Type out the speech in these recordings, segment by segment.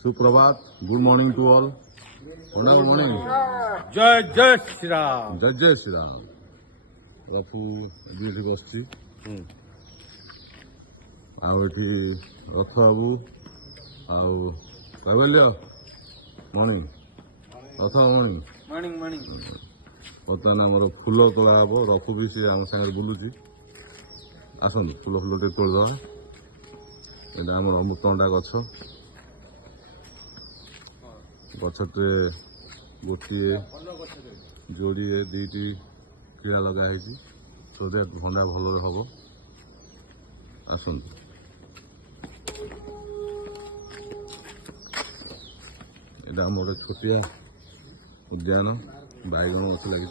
सुप्रभात, good morning to all. Good morning. जय जय श्री राम. जय जय श्री राम. रफू एठी बसची आउठी रथ बाबू आउ कैबल्य मॉर्निंग रथ मॉर्निंग मॉर्निंग मॉर्निंग. बर्तमान आमर फुल तोड़ा हम रफू भी सी आम सागर बुलूची आसतु फुल फुल टे तोड़दे एटा आम अमृतभंडा गछ गछटे गोटे जोड़े दुईटी किड़ा लगाई सो दैट भंडा भल हम आसतु एटा आम गोटे छोटिया उद्यान बैगण गछ लगी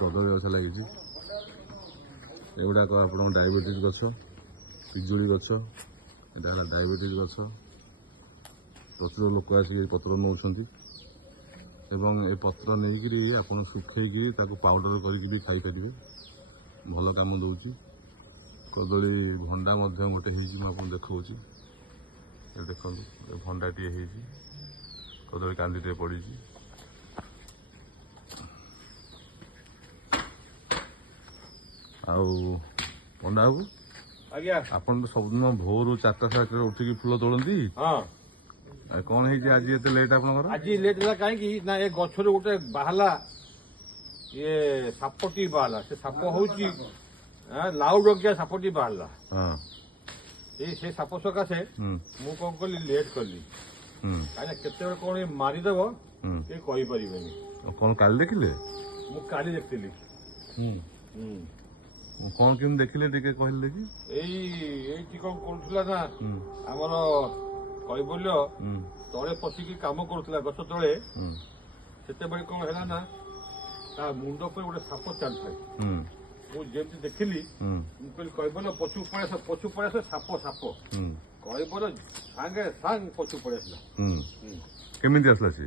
कदली गछ लगी एगुड़ाक आप डायबेटिस गछ पिजुड़ी गछ यहाँ डायबेटिस गछ प्रचुर लोक आसिक पत्र नौ ए पत्र नहीं आप सुखी पाउडर करके खाईपर भल कम दूची कदली भंडा गोटे मुझे देखा देखो भंडा टे कदली कांदी टे पड़ी आउ पंडा बाबू आज्ञा आपन तो सबदिन भोर 4टा 7टा उठिकी फुल तोड़ती हाँ कौन है आज एत लेट आप आज लेट है कहीं ना ये गछर गोटे बाहला ये सापटी बाहला से साप हूँ लाउडगिया सापटी बाहला हाँ ये से साप सकाशे मु कौन कली लेट कली कहीं केते कौन मारिदेव ये कही पारे कौन काली देखिले मु काली देखली कौन केम देखिले टिके कहले कि एई कौन करुला ना आमर कैबल्य तले पशिकी काम करुला गछ तले से कौन है ना ता मुंड पर गोटे साप चल थाए मुझे देखिली कैबल्य पछू पड़े साप साप कैबल्य सांगे सांग पछू पड़े केमिति आसला सी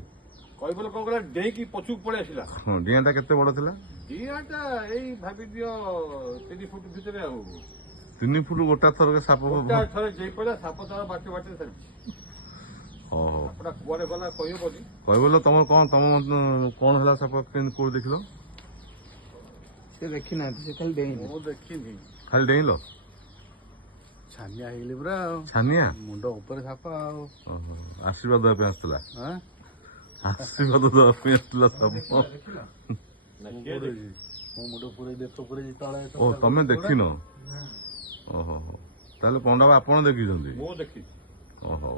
कैबल्य कौन कला डेईकी पछू पड़े आसला डिआटा केते बड़ थिला डिआटा एई भाबी दियो 3 फुट भितरे आ 3 फुट गोटा थर के साप थरे जई पड़ा साप तार बाटे बाटे सर हो अपना कुआरे गला कहबोनी कहबोलो तुम कौन तुम कौन हला साप केन को देखलो से देखी ना से खाली देई मु देखिनी खाली डेइलो छानिया हेले ब्रा छानिया मुंड ऊपर साप आशीर्वाद पे आसला हां आशीर्वाद दवा पे आसला सब मो मुंड पूरे देखो पूरे तळे ओ तमे देखिनो ओहो ताले पंडा आपण देखिछन्ती मु देखी ओहो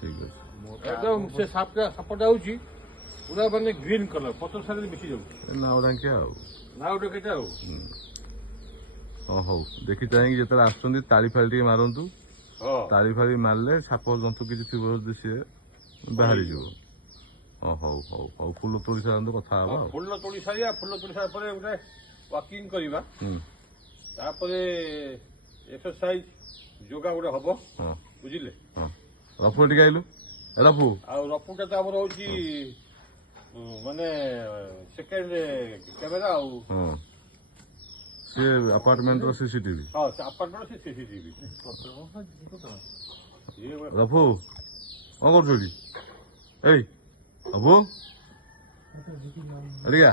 ठीक अछि एकदम से सापटा होची पूरा बने ग्रीन कलर पत्र सारे मिसी जाउ नावडा क्या नाउडो केटा हो ओहो देखि चाहिए जेतरा आछन्ती ताली फाली टी मारंतु हां ताली फाली मारले साप जंतु किछि थिबो से बाहरी जो ओहो हो हो फुल तोड़ी सारंतु कथा हबा फुल तोड़ी सारिया परे गोटे वॉकिंग करबा तापरे एक्सरसाइज योगा गोटे हबो हां बुझिले हां रफू टी गाइलु रफू आ रफूटा तो हमर होची माने सेकंड कैमरा आ हां से अपार्टमेंट रो सीसीटीवी हां से अपार्टमेंट से सीसीटीवी रफू कौन कर ए अबू अरिया